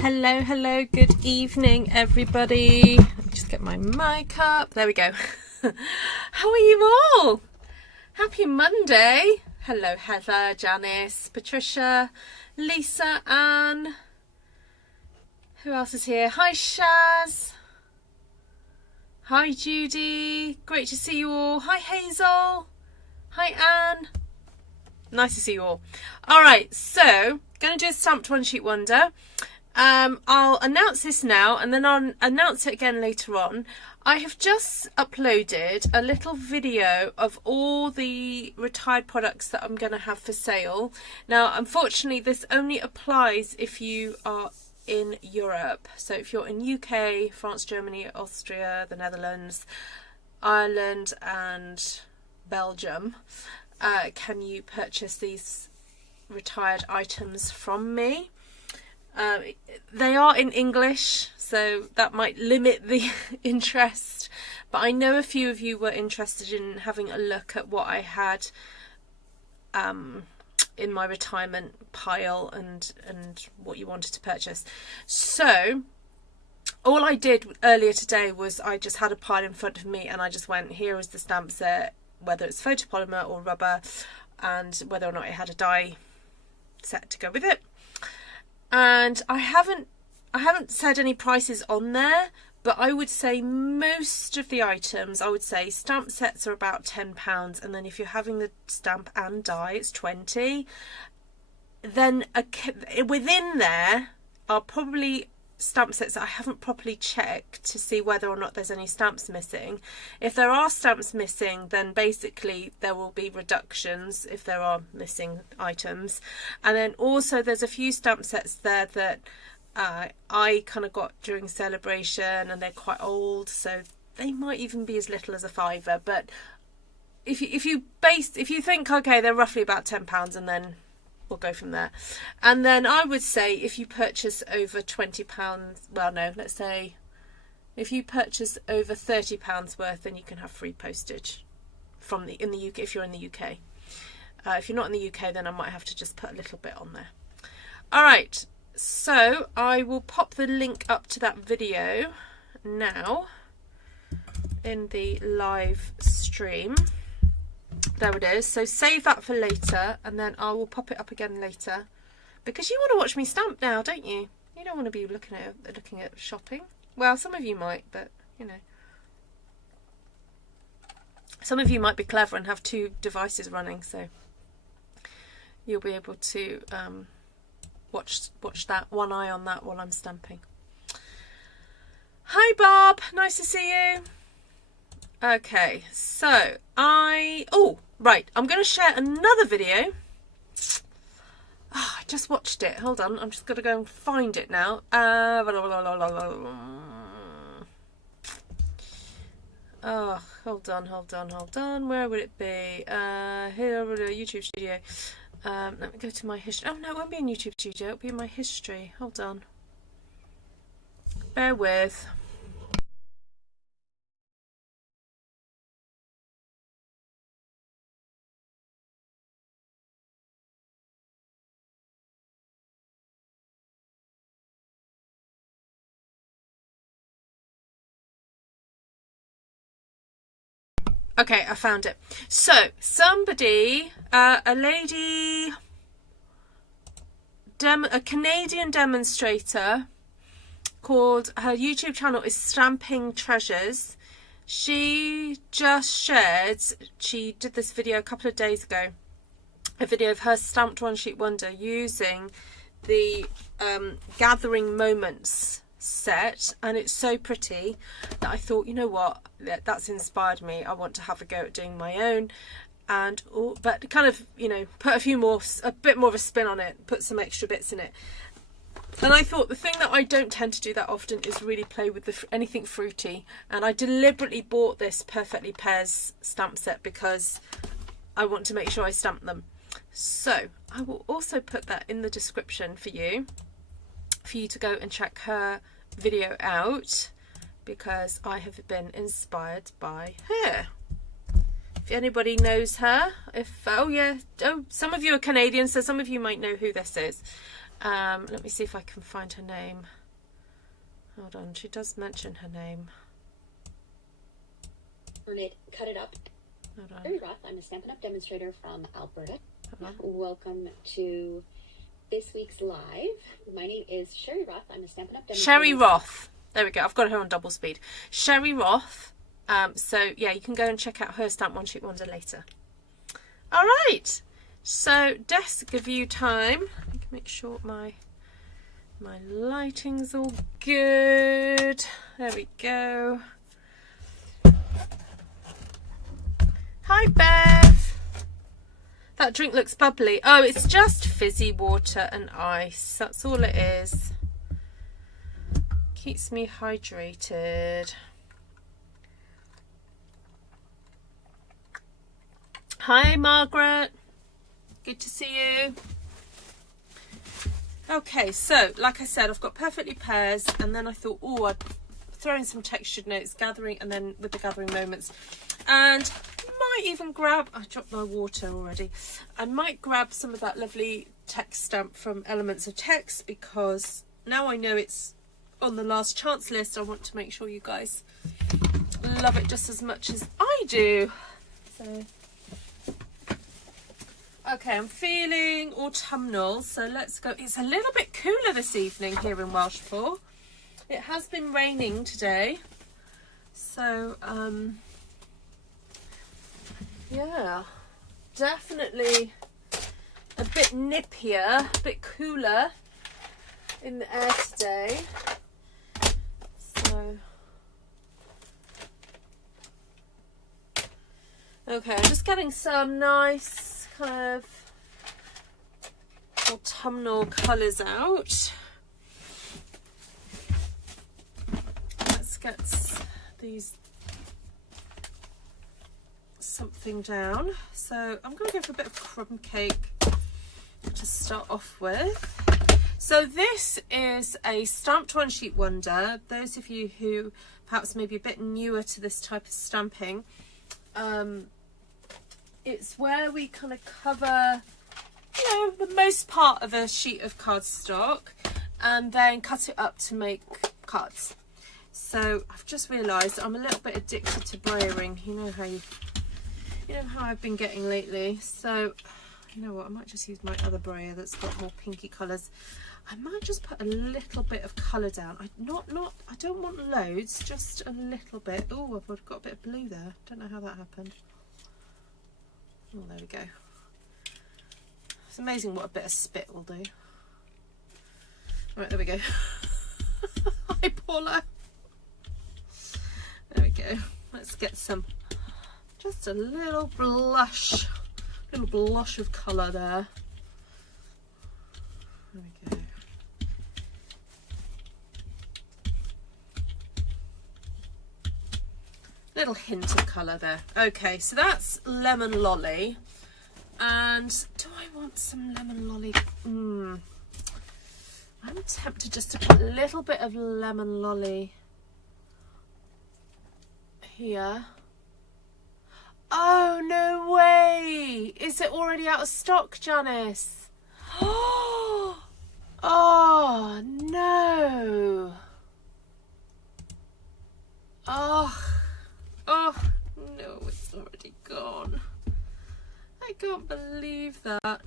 Hello, hello, good evening everybody. Let me just get my mic up. There we go. How are you all? Happy Monday. Hello Heather, Janice, Patricia, Lisa, Anne. Who else is here? Hi Shaz. Hi Judy. Great to see you all. Hi Hazel. Hi Anne. Nice to see you all. Alright, so going to do a stamped one sheet wonder. I'll announce this now and then I'll announce it again later on. I have just uploaded a little video of all the retired products that I'm going to have for sale. Now, unfortunately, this only applies if you are in Europe. So if you're in UK, France, Germany, Austria, the Netherlands, Ireland and Belgium, can you purchase these retired items from me. They are in English, so that might limit the interest, but I know a few of you were interested in having a look at what I had in my retirement pile and what you wanted to purchase. So all I did earlier today was I just had a pile in front of me and I just went, here is the stamp set, whether it's photopolymer or rubber, and whether or not it had a die set to go with it. And I haven't said any prices on there, but I would say most of the items, I would say stamp sets are about £10, and then if you're having the stamp and die, it's 20. Then within there are probably stamp sets that I haven't properly checked to see whether or not there's any stamps missing. If there are stamps missing, then basically there will be reductions if there are missing items. And then also there's a few stamp sets there that I kind of got during celebration, and they're quite old, so they might even be as little as a £5. But if you think, okay, they're roughly about £10, and then we'll go from there. And then I would say if you purchase over £20, well no, let's say if you purchase over £30 worth, then you can have free postage in the UK if you're in the UK. If you're not in the UK, then I might have to just put a little bit on there. Alright, so I will pop the link up to that video now in the live stream. There it is. So save that for later, and then I will pop it up again later, because you want to watch me stamp now, don't you? You don't want to be looking at shopping. Well, some of you might, but you know, some of you might be clever and have two devices running, so you'll be able to watch that, one eye on that while I'm stamping. Hi Bob, nice to see you. Okay, so I'm going to share another video. I just watched it. Hold on, I'm just going to go and find it now. Oh, hold on. Where would it be? Here, YouTube Studio. Let me go to my history. Oh no, it won't be in YouTube Studio. It'll be in my history. Hold on. Bear with. Okay, I found it. So somebody, a lady, a Canadian demonstrator, called, her YouTube channel is Stamping Treasures. She just shared, she did this video a couple of days ago, a video of her stamped one sheet wonder using the Gathering Moments set, and it's so pretty that I thought, you know what, that's inspired me. I want to have a go at doing my own, and but kind of, you know, put a bit more of a spin on it, put some extra bits in it. And I thought the thing that I don't tend to do that often is really play with anything fruity, and I deliberately bought this Perfectly Pears stamp set because I want to make sure I stamp them. So I will also put that in the description for you to go and check her video out, because I have been inspired by her. If anybody knows her, some of you are Canadian, so some of you might know who this is. Let me see if I can find her name. Hold on, she does mention her name. Cut it up. Hold on. Sherry Roth, I'm a Stampin' Up demonstrator from Alberta. Welcome to this week's live. My name is Sherry Roth. I'm a Stampin' Up demonstrator. Sherry Roth. There we go. I've got her on double speed. Sherry Roth. So yeah, you can go and check out her Stamp One Shoot Wonder later. All right. So desk view time. I can make sure my lighting's all good. There we go. Hi Bev. That drink looks bubbly. Oh, it's just fizzy water and ice. That's all it is. Keeps me hydrated. Hi Margaret. Good to see you. Okay, so like I said, I've got Perfectly Pears, and then I thought, oh, I'd throw in some textured notes, gathering, and then with the gathering moments. And might even grab, I dropped my water already, I might grab some of that lovely text stamp from Elements of Text, because now I know it's on the last chance list. I want to make sure you guys love it just as much as I do. So okay, I'm feeling autumnal, so let's go. It's a little bit cooler this evening here in Welshpool. It has been raining today, so yeah, definitely a bit nippier, a bit cooler in the air today. So okay, I'm just getting some nice kind of autumnal colours out. Let's get these something down. So I'm going to go for a bit of Crumb Cake to start off with. So this is a Stamped One Sheet Wonder. Those of you who perhaps maybe a bit newer to this type of stamping, it's where we kind of cover, you know, the most part of a sheet of cardstock and then cut it up to make cards. So I've just realised I'm a little bit addicted to brayering. You know how I've been getting lately. So you know what, I might just use my other brayer that's got more pinky colours. I might just put a little bit of colour down. I don't want loads, just a little bit. Oh, I've got a bit of blue there. Don't know how that happened. Oh, there we go. It's amazing what a bit of spit will do. Right, there we go. Hi, Paula. There we go. Let's get some, just a little blush of colour there. There we go. Little hint of colour there. Okay, so that's Lemon Lolly. And do I want some Lemon Lolly? I'm tempted just to put a little bit of Lemon Lolly here. Oh, no way! Is it already out of stock, Janice? Oh, no. Oh, no, it's already gone. I can't believe that.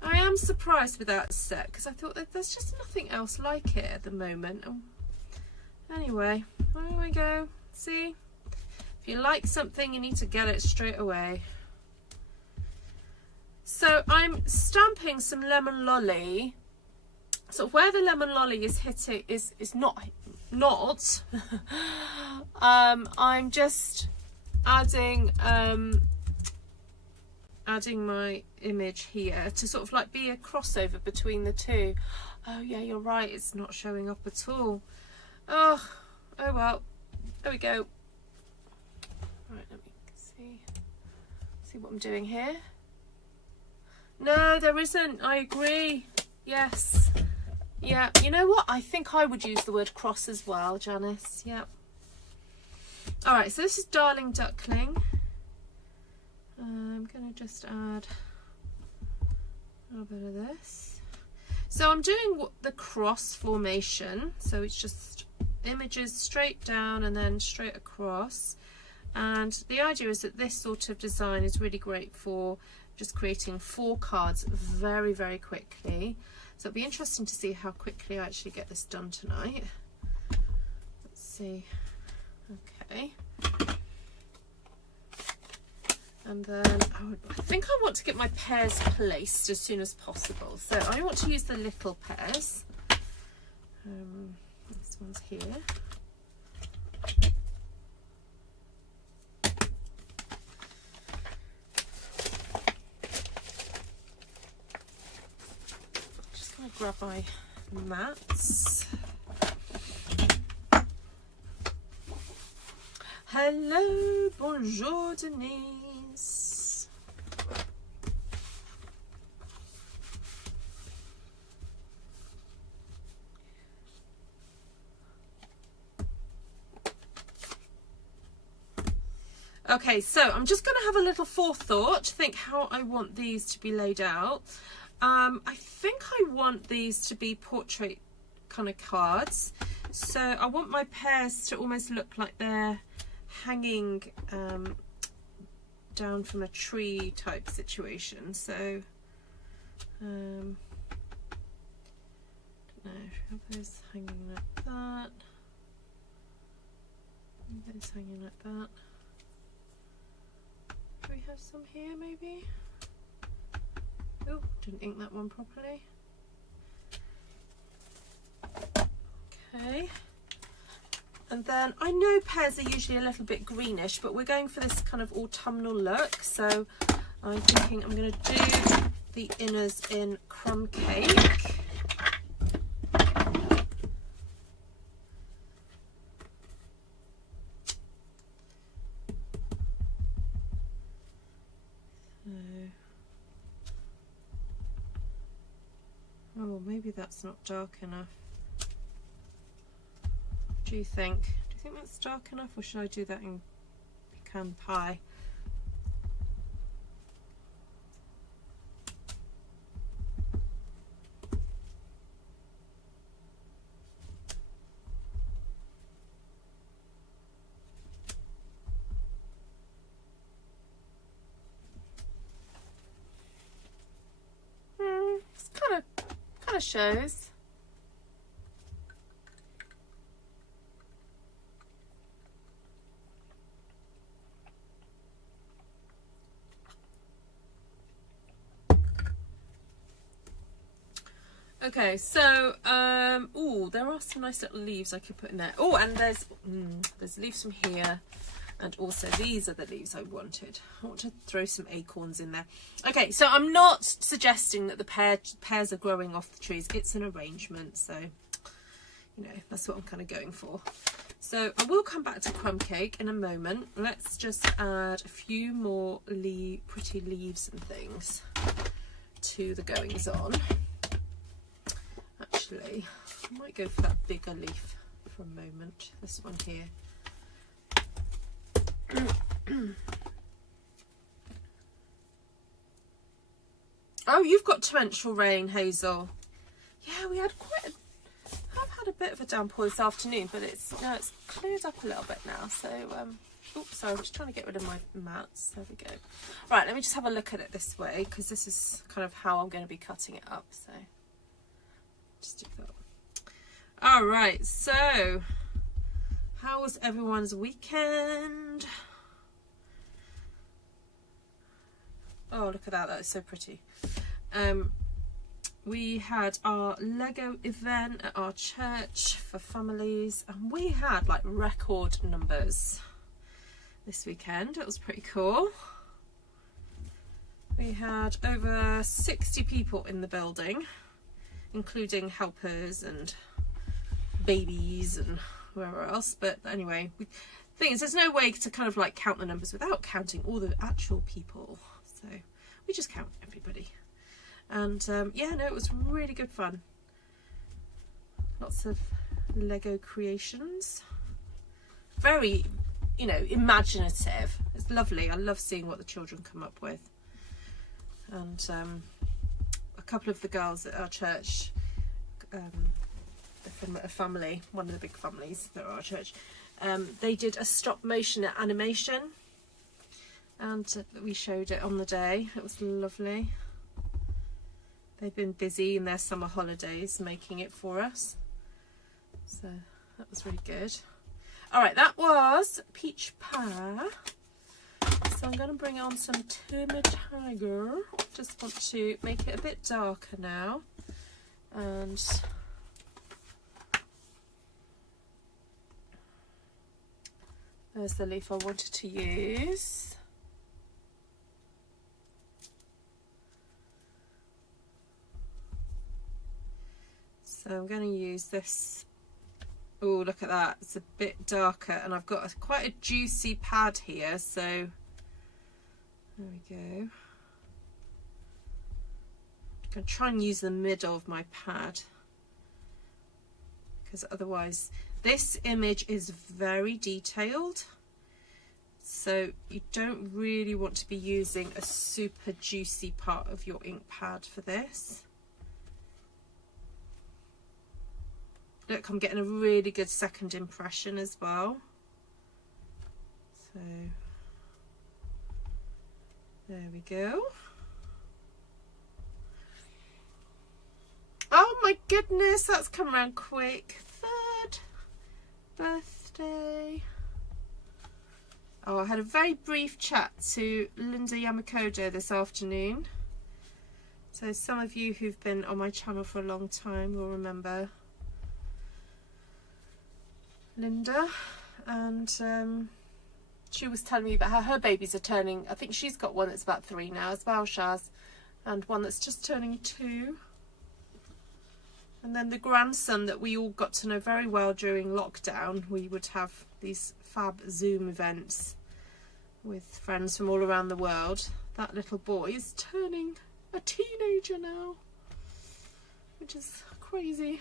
I am surprised with that set because I thought that there's just nothing else like it at the moment. Anyway, there we go. See? If you like something, you need to get it straight away. So I'm stamping some Lemon Lolly. So where the Lemon Lolly is hitting is not I'm just adding my image here to sort of like be a crossover between the two. Oh yeah, you're right, it's not showing up at all. Oh well, there we go. Right, let me see what I'm doing here. No, there isn't. I agree. Yes. Yeah, you know what? I think I would use the word cross as well, Janice. Yeah. Alright, so this is Darling Duckling. I'm going to just add A little bit of this. So I'm doing the cross formation, so it's just images straight down and then straight across. And the idea is that this sort of design is really great for just creating 4 cards very, very quickly. So it'll be interesting to see how quickly I actually get this done tonight. Let's see. Okay. And then I think I want to get my pears placed as soon as possible. So I want to use the little pears. This one's here. Just going to grab my mats. Hello, bonjour Denise. Okay, so I'm just going to have a little forethought to think how I want these to be laid out. I think I want these to be portrait kind of cards. So I want my pears to almost look like they're hanging down from a tree type situation. So don't know, have those hanging like that, those hanging like that. Do we have some here maybe? Oh, didn't ink that one properly. Okay. And then I know pears are usually a little bit greenish, but we're going for this kind of autumnal look. So I'm thinking I'm going to do the inners in Crumb Cake. Oh, maybe that's not dark enough. What do you think? Do you think that's dark enough, or should I do that in Pecan Pie? It's kind of shows. Okay, so oh, there are some nice little leaves I could put in there. Oh, and there's leaves from here, and also these are the leaves I wanted. I want to throw some acorns in there. Okay, so I'm not suggesting that the pears are growing off the trees. It's an arrangement, so you know, that's what I'm kind of going for. So I will come back to Crumb Cake in a moment. Let's just add a few more pretty leaves and things to the goings on. Actually, I might go for that bigger leaf for a moment. This one here. Oh, you've got torrential rain, Hazel. Yeah, we had I've had a bit of a downpour this afternoon, but it's cleared up a little bit now. So, oops, sorry, I'm just trying to get rid of my mats. There we go. Right, let me just have a look at it this way, because this is kind of how I'm going to be cutting it up. So, just do that. All right, so how was everyone's weekend? Oh, look at that, that is so pretty. We had our Lego event at our church for families, and we had like record numbers this weekend. It was pretty cool. We had over 60 people in the building, including helpers and babies and whoever else. But anyway, the thing is, there's no way to kind of like count the numbers without counting all the actual people. So we just count everybody. And yeah, no, it was really good fun. Lots of Lego creations. Very, you know, imaginative. It's lovely. I love seeing what the children come up with. And a couple of the girls at our church, they're from a family, one of the big families that are our church, they did a stop motion animation, and we showed it on the day. It was lovely. They've been busy in their summer holidays making it for us, so that was really good. All right, that was Peach Pie. So I'm going to bring on some Timid Tiger. Just want to make it a bit darker now. And there's the leaf I wanted to use. So I'm going to use this. Oh, look at that. It's a bit darker, and I've got quite a juicy pad here, so there we go. I'm going to try and use the middle of my pad, because otherwise this image is very detailed, so you don't really want to be using a super juicy part of your ink pad for this. Look, I'm getting a really good second impression as well. So there we go. Oh my goodness, that's come around quick. 3rd birthday. Oh, I had a very brief chat to Linda Yamakoto this afternoon. So some of you who've been on my channel for a long time will remember Linda, and she was telling me about how her babies are turning. I think she's got one that's about 3 now as well, Shaz, and one that's just turning 2. And then the grandson that we all got to know very well during lockdown, we would have these fab Zoom events with friends from all around the world. That little boy is turning a teenager now, which is crazy.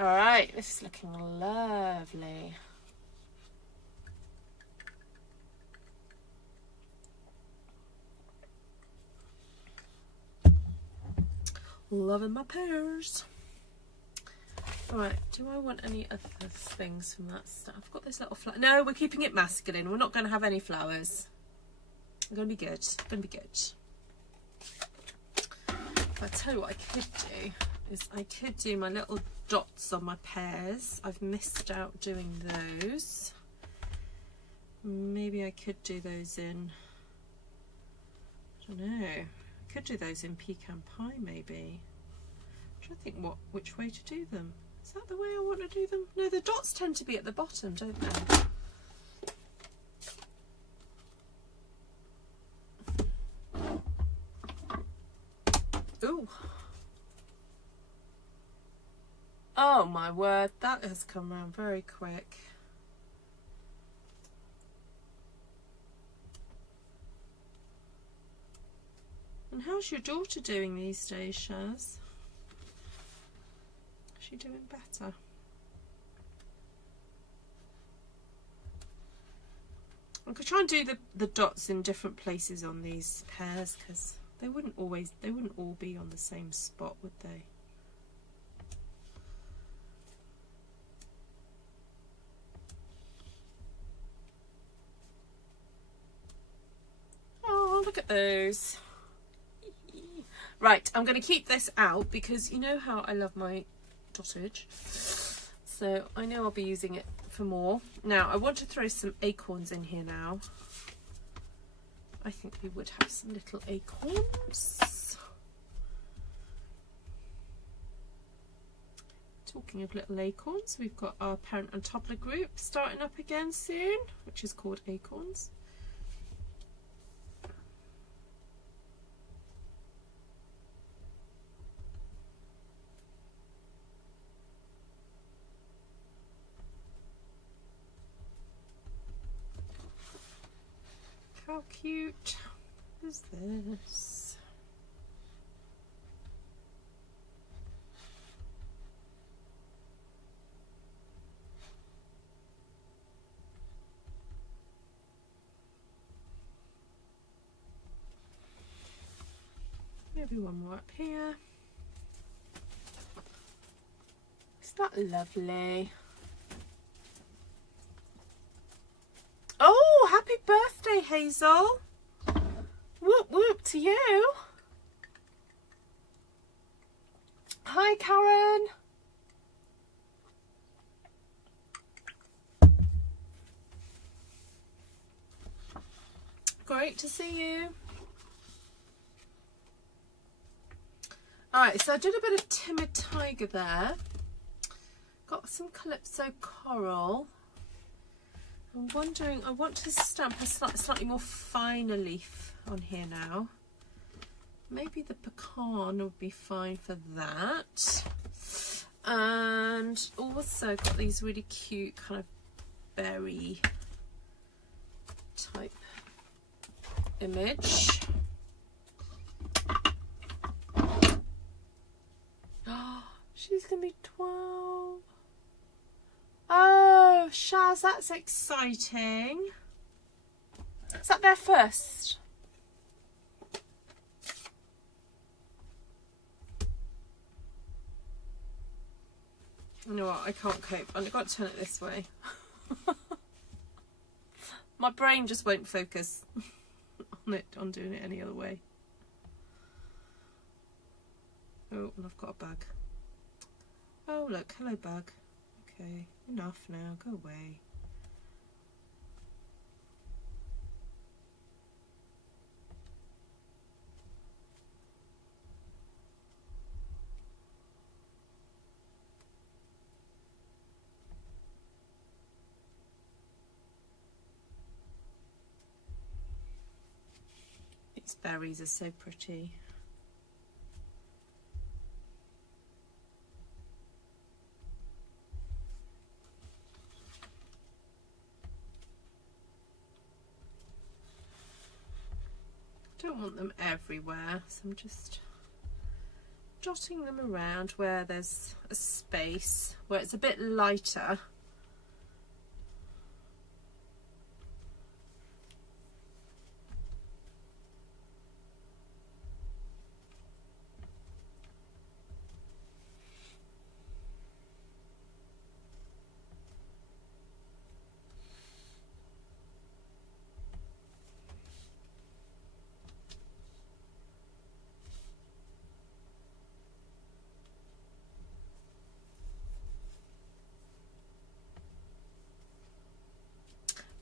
All right, this is looking lovely. Loving my pears. All right, do I want any other things from that stuff? I've got this little flower. No, we're keeping it masculine. We're not going to have any flowers. I'm going to be good. Going to be good. I'll tell you what I could do is I could do my little dots on my pears. I've missed out doing those. Maybe I could do those in, I don't know, I could do those in Pecan Pie maybe. I'm trying to think which way to do them. Is that the way I want to do them? No, the dots tend to be at the bottom, don't they? Ooh. Oh my word, that has come round very quick. And how's your daughter doing these days, Shaz? Is she doing better? I could try and do the dots in different places on these pears, because they wouldn't all be on the same spot, would they? Oh, look at those. Right, I'm going to keep this out because you know how I love my dottage. So I know I'll be using it for more. Now, I want to throw some acorns in here now. I think we would have some little acorns. Talking of little acorns, we've got our parent and toddler group starting up again soon, which is called Acorns. How cute is this? Maybe one more up here. Is that lovely? Oh, happy birthday, Hazel. Whoop whoop to you. Hi, Karen. Great to see you. Alright, so I did a bit of Timid Tiger there. Got some Calypso Coral. I'm wondering, I want to stamp a slightly more finer leaf on here now. Maybe the pecan would be fine for that. And also got these really cute kind of berry type image. Oh, she's gonna be 12. Oh, Shaz, that's exciting. Is that their first? You know what, I can't cope. I've got to turn it this way. My brain just won't focus on doing it any other way. Oh, and I've got a bug. Oh, look, hello bug. Okay, enough now, go away. These berries are so pretty. Don't want them everywhere, so I'm just jotting them around where there's a space, where it's a bit lighter.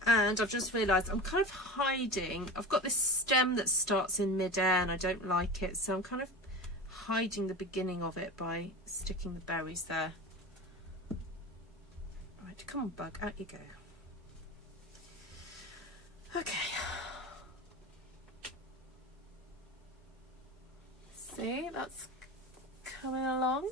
And I've just realised I'm kind of hiding. I've got this stem that starts in mid-air and I don't like it, so I'm kind of hiding the beginning of it by sticking the berries there. Right, come on bug, out you go. Okay. See, that's coming along.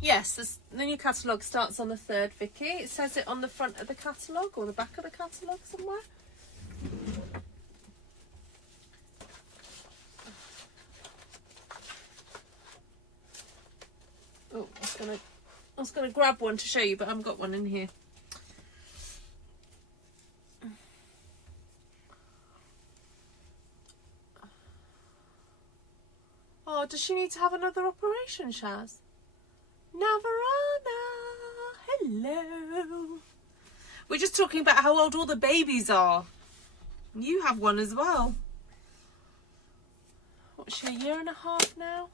Yes, the new catalogue starts on the 3rd, Vicky. It says it on the front of the catalogue or the back of the catalogue somewhere. Oh, I was gonna grab one to show you, but I haven't got one in here. Oh, does she need to have another operation, Shaz? Navarana, hello. We're just talking about how old all the babies are. You have one as well. What's she, a year and a half now?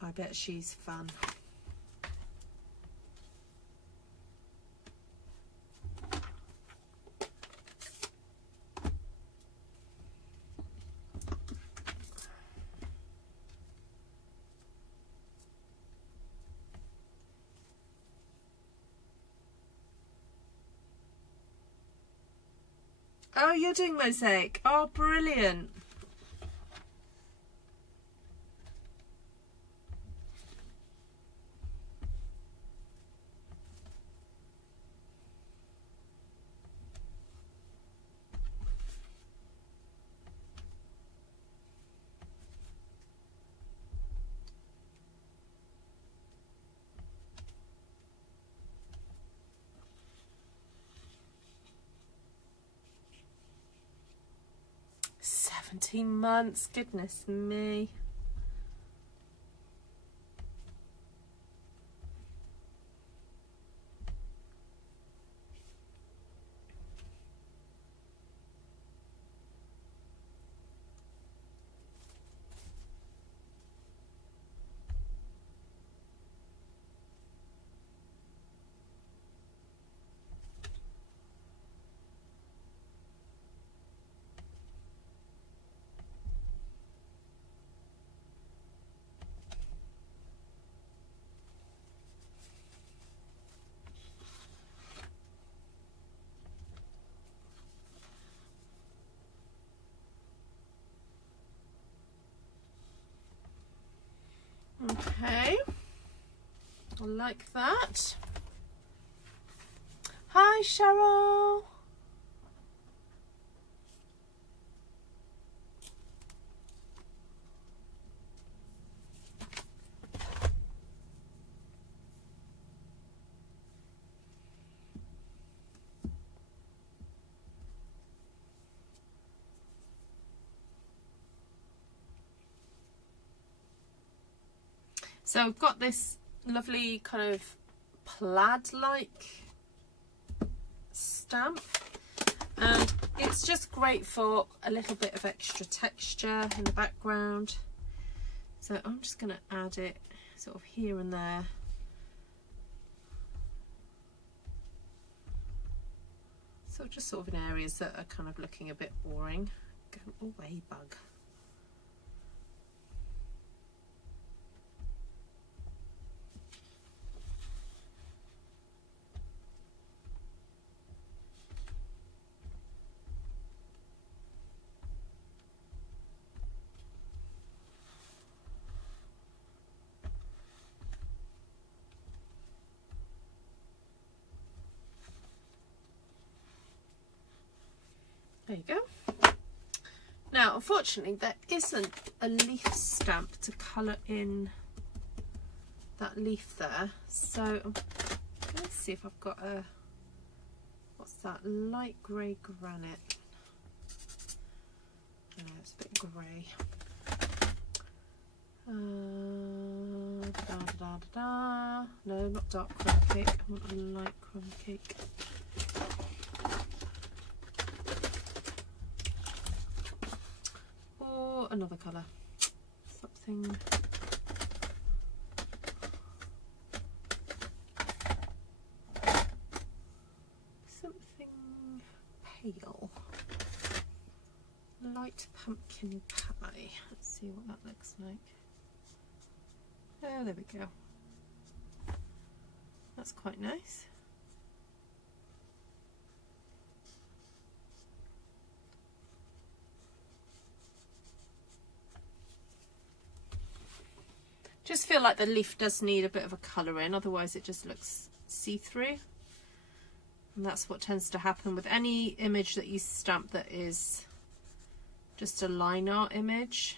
I bet she's fun. Oh, you're doing mosaic. Oh, brilliant. 17 months, goodness me. Okay, I like that. Hi, Cheryl. So I've got this lovely kind of plaid-like stamp, and it's just great for a little bit of extra texture in the background. So I'm just going to add it sort of here and there. So just sort of in areas that are kind of looking a bit boring. Go away, bug. There you go. Now, unfortunately, there isn't a leaf stamp to colour in that leaf there. So let's see if I've got a, what's that, light grey granite. Oh, it's a bit grey. No, not dark crumb cake. I want a light crumb cake. Or another colour. Something. Something pale. Light pumpkin pie. Let's see what that looks like. Oh, there we go. That's quite nice. Just feel like the leaf does need a bit of a colour in, otherwise it just looks see-through. And that's what tends to happen with any image that you stamp that is just a line art image.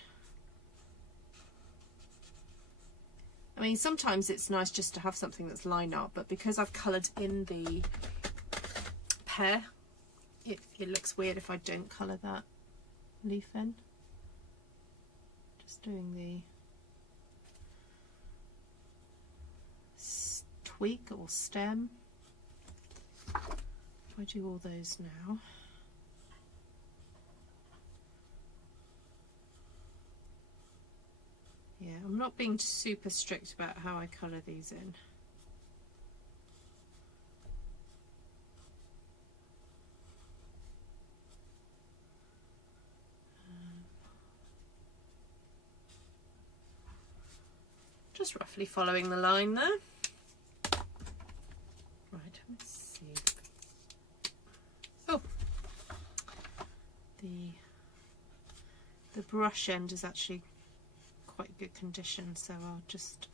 I mean, sometimes it's nice just to have something that's line art, but because I've coloured in the pear, it looks weird if I don't colour that leaf in. Just doing the twig or stem. If I do all those now. Yeah, I'm not being super strict about how I colour these in. Just roughly following the line there. Right, let's see. Oh, the brush end is actually quite good condition, so I'll just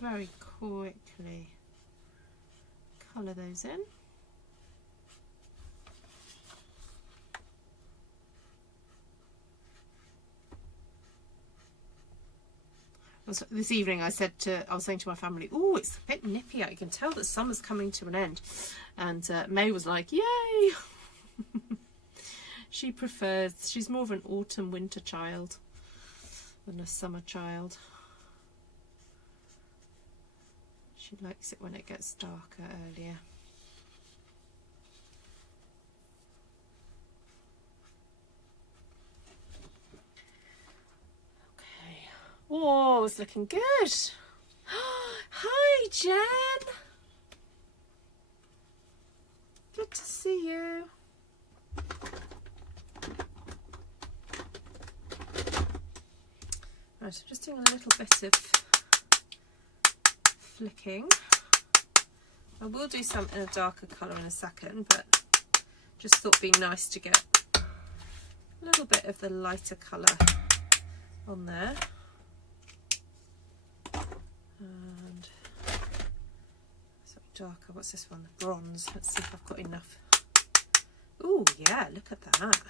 very quickly colour those in. This evening I was saying to my family, oh, it's a bit nippy out, you can tell that summer's coming to an end, and May was like, yay. She prefers, she's more of an autumn winter child than a summer child. She likes it when it gets darker earlier. Okay. Oh, it's looking good. Hi, Jen. Good to see you. Right, I'm just doing a little bit of flicking. I will do some in a darker colour in a second, but just thought it'd be nice to get a little bit of the lighter colour on there. And darker, what's this one? The bronze. Let's see if I've got enough. Ooh, yeah, look at that.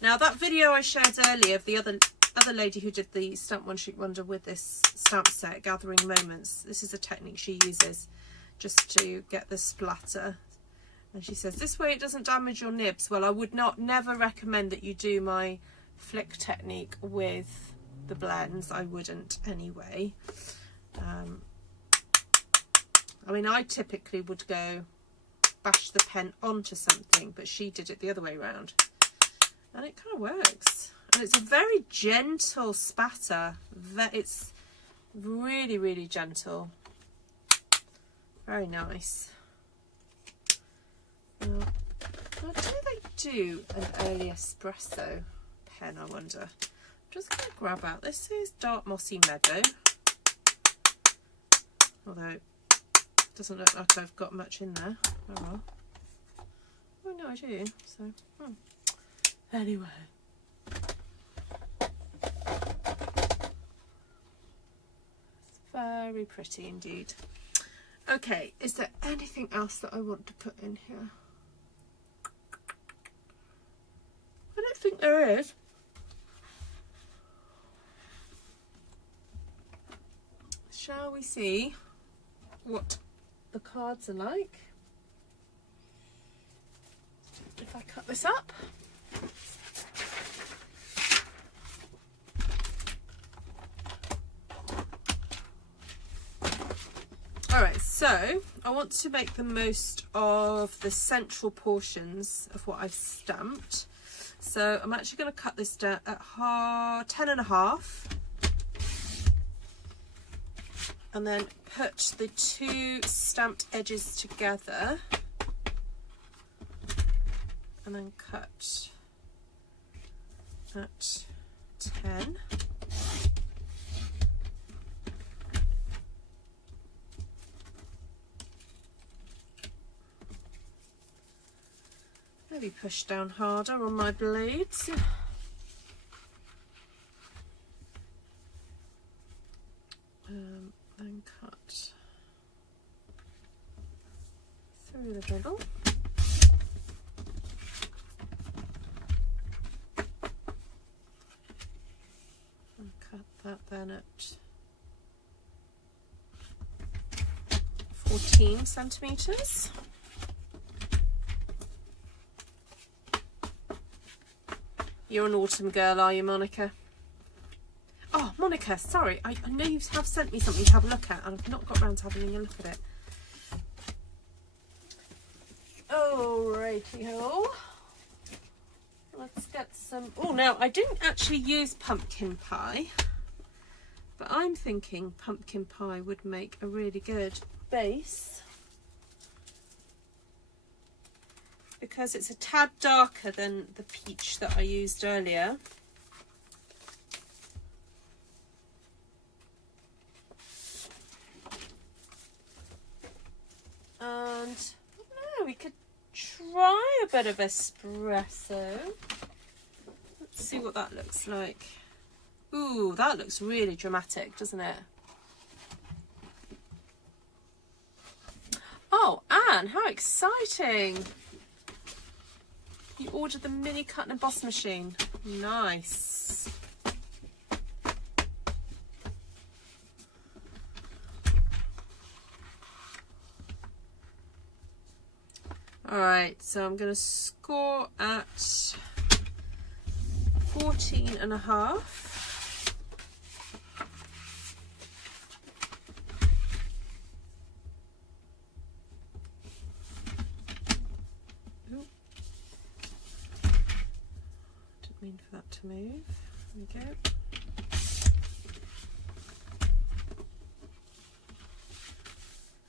Now that video I shared earlier of the other lady who did the Stamp One Sheet Wonder with this stamp set, Gathering Moments, this is a technique she uses just to get the splatter. And she says, this way it doesn't damage your nibs. Well, I would never recommend that you do my flick technique with the blends. I wouldn't anyway. I mean, I typically would go bash the pen onto something, but she did it the other way around. And it kind of works. And it's a very gentle spatter. It's really, really gentle. Very nice. Now do they do an early espresso pen, I wonder? I'm just going to grab out. This is Dark Mossy Meadow. Although it doesn't look like I've got much in there. Oh well. Oh no, I do. So, anyway. It's very pretty indeed. Okay, is there anything else that I want to put in here? I don't think there is. Shall we see what the cards are like? If I cut this up. Alright, so I want to make the most of the central portions of what I've stamped. So I'm actually going to cut this down at 10.5. And then put the two stamped edges together. And then cut at 10. Maybe push down harder on my blades. Then cut through the middle. And cut that then at 14 centimetres. You're an autumn girl, are you, Monica? Oh, Monica, sorry. I know you have sent me something to have a look at, and I've not got around to having a look at it. Alrighty-ho. Let's get some... Oh, now, I didn't actually use pumpkin pie, but I'm thinking pumpkin pie would make a really good base, because it's a tad darker than the peach that I used earlier. And I don't know, we could try a bit of espresso. Let's see what that looks like. Ooh, that looks really dramatic, doesn't it? Oh, Anne, how exciting! You ordered the mini cut and emboss machine. Nice. Alright, so I'm going to score at 14.5. Didn't mean for that to move. There we go.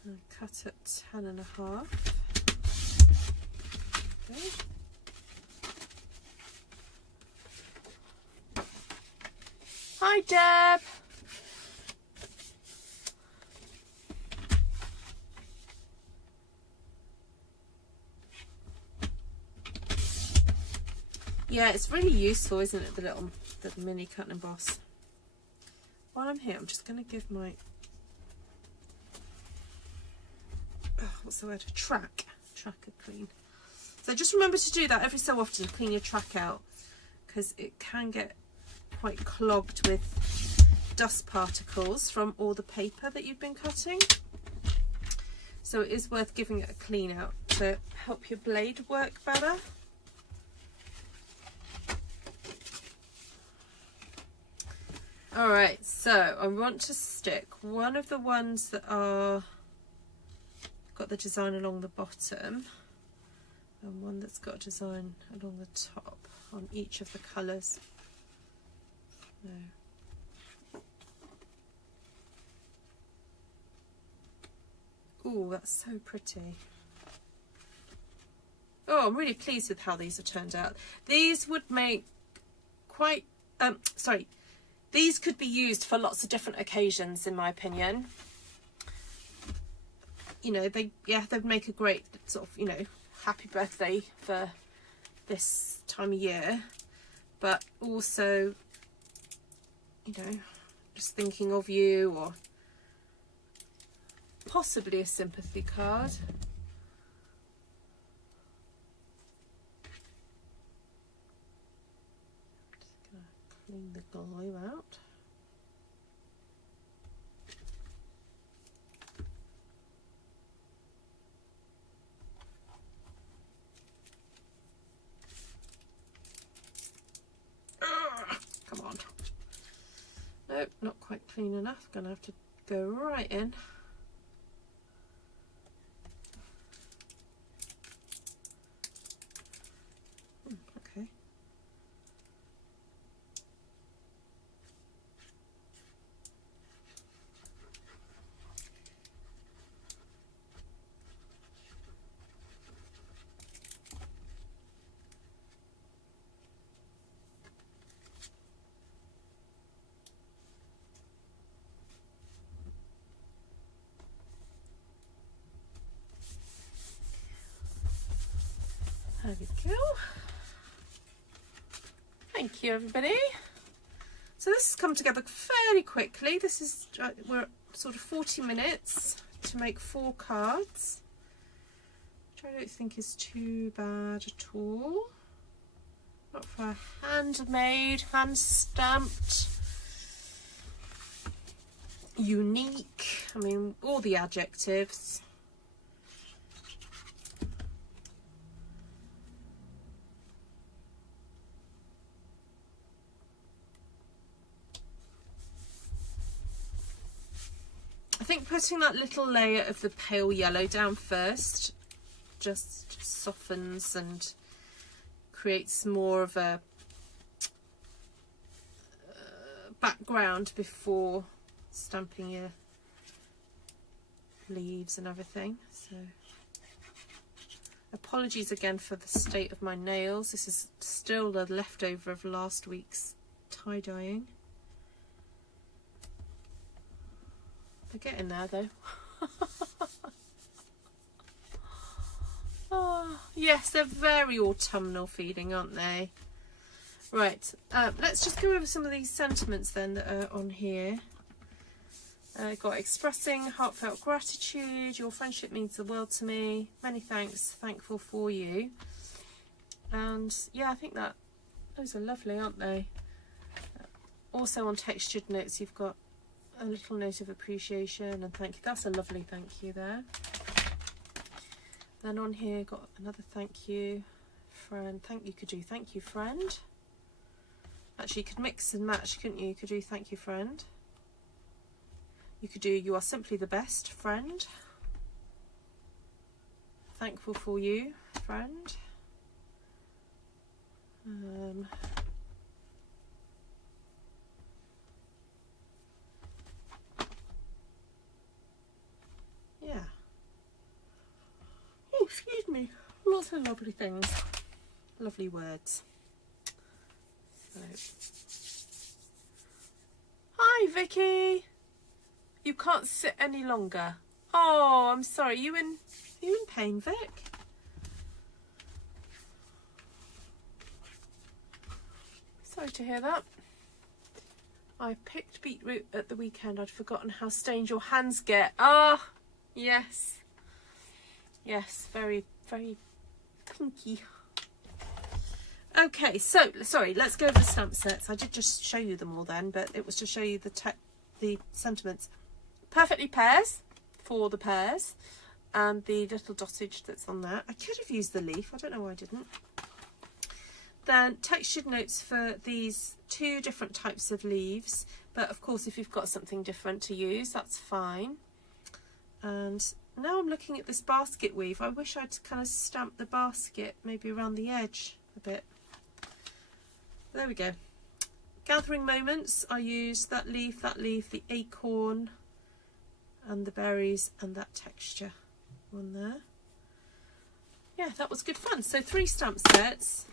And cut at 10.5. Okay. Hi, Deb. Yeah, it's really useful, isn't it? The mini cut and emboss. While I'm here, I'm just going to give my what's the word? Track a clean. So just remember to do that every so often. Clean your track out, because it can get quite clogged with dust particles from all the paper that you've been cutting. So it is worth giving it a clean out to help your blade work better. Alright, so I want to stick one of the ones that are got the design along the bottom and one that's got a design along the top on each of the colours. No. Oh, that's so pretty. Oh, I'm really pleased with how these have turned out. These would make quite, these could be used for lots of different occasions, in my opinion. You know, they'd make a great sort of, you know, happy birthday for this time of year. But also, you know, just thinking of you, or possibly a sympathy card. Just gonna clean the glue out. Come on. Nope, not quite clean enough. Gonna have to go right in. Okay. There we go. Thank you, everybody. So this has come together fairly quickly. This is, we're at sort of 40 minutes to make 4 cards, which I don't think is too bad at all. Not for handmade, hand stamped, unique. I mean, all the adjectives. I think putting that little layer of the pale yellow down first just softens and creates more of a background before stamping your leaves and everything. So apologies again for the state of my nails. This is still the leftover of last week's tie-dyeing. They're getting there though. Oh, yes, they're very autumnal feeling, aren't they? Right, let's just go over some of these sentiments then that are on here. Got expressing heartfelt gratitude. Your friendship means the world to me. Many thanks. Thankful for you. And yeah, I think that those are lovely, aren't they? Also on textured notes, you've got a little note of appreciation and thank you. That's a lovely thank you there. Then on here got another thank you, friend. You could do thank you, friend. Actually, you could mix and match, couldn't you? You could do thank you, friend. You could do you are simply the best, friend. Thankful for you, friend. Yeah. Oh, excuse me. Lots of lovely things. Lovely words. So. Hi, Vicky. You can't sit any longer. Oh, I'm sorry. Are you in pain, Vic? Sorry to hear that. I picked beetroot at the weekend. I'd forgotten how stained your hands get. Ah, yes. Yes, very, very pinky. Okay, so, sorry, let's go over the stamp sets. I did just show you them all then, but it was to show you the sentiments. Perfectly Pears for the pears and the little dottage that's on there. I could have used the leaf. I don't know why I didn't. Then textured notes for these two different types of leaves, but of course if you've got something different to use, that's fine. And now I'm looking at this basket weave. I wish I'd kind of stamped the basket maybe around the edge a bit. There we go. Gathering moments, I used that leaf, the acorn and the berries and that texture on there. Yeah, that was good fun. So 3 stamp sets,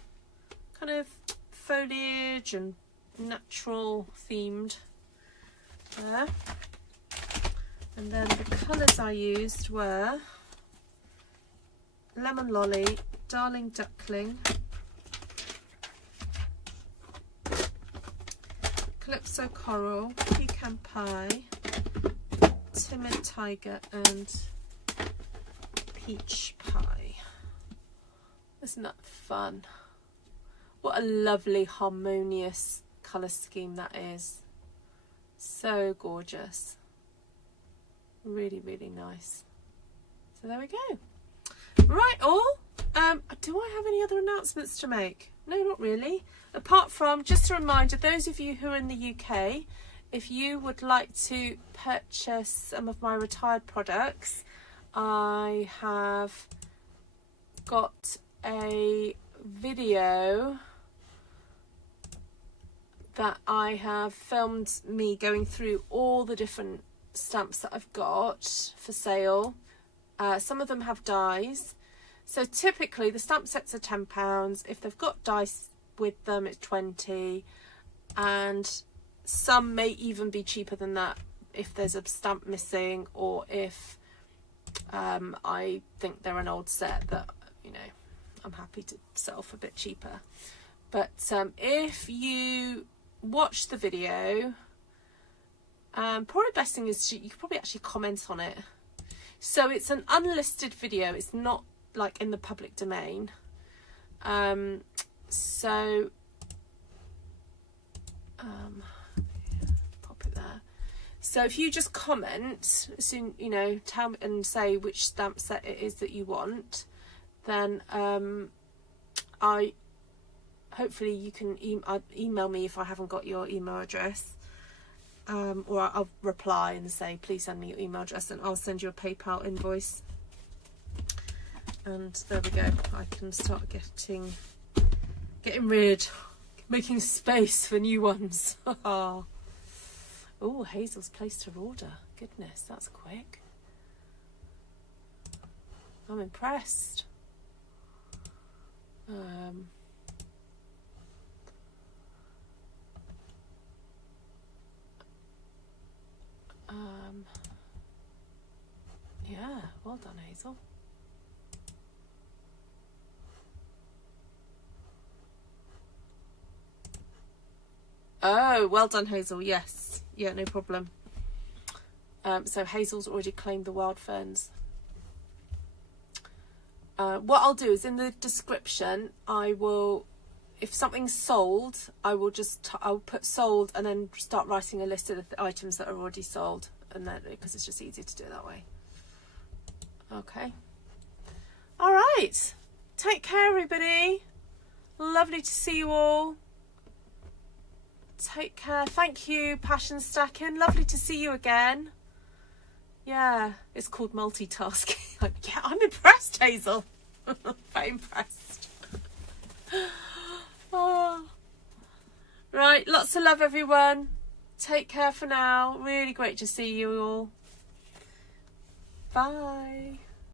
kind of foliage and natural themed there. And then the colours I used were Lemon Lolly, Darling Duckling, Calypso Coral, Pecan Pie, Timid Tiger and Peach Pie. Isn't that fun? What a lovely harmonious colour scheme that is. So gorgeous. Really, really nice. So there we go. Right, all. Do I have any other announcements to make? No, not really. Apart from, just a reminder, those of you who are in the UK, if you would like to purchase some of my retired products, I have got a video that I have filmed me going through all the different stamps that I've got for sale. Some of them have dies, so typically the stamp sets are £10. If they've got dies with them, it's 20, and some may even be cheaper than that if there's a stamp missing, or if I think they're an old set that, you know, I'm happy to sell for a bit cheaper. But if you watch the video, probably the best thing is you could probably actually comment on it. So it's an unlisted video, it's not like in the public domain. Pop it there. So if you just comment, soon, you know, tell me and say which stamp set it is that you want, then hopefully you can email me if I haven't got your email address, or I'll reply and say please send me your email address and I'll send you a PayPal invoice. And there we go, I can start making space for new ones. Oh, Hazel's placed her order. Goodness, that's quick. I'm impressed. Yeah, well done, Hazel. Oh, well done, Hazel. Yes, yeah, no problem. So Hazel's already claimed the wild ferns. What I'll do is in the description, I will, if something's sold, I'll put sold and then start writing a list of the items that are already sold, and then because it's just easier to do it that way. Okay. All right. Take care, everybody. Lovely to see you all. Take care. Thank you, Passion Stacking. Lovely to see you again. Yeah, it's called multitasking. Yeah, I'm impressed, Hazel. Very impressed. Oh. Right, lots of love, everyone. Take care for now. Really great to see you all. Bye.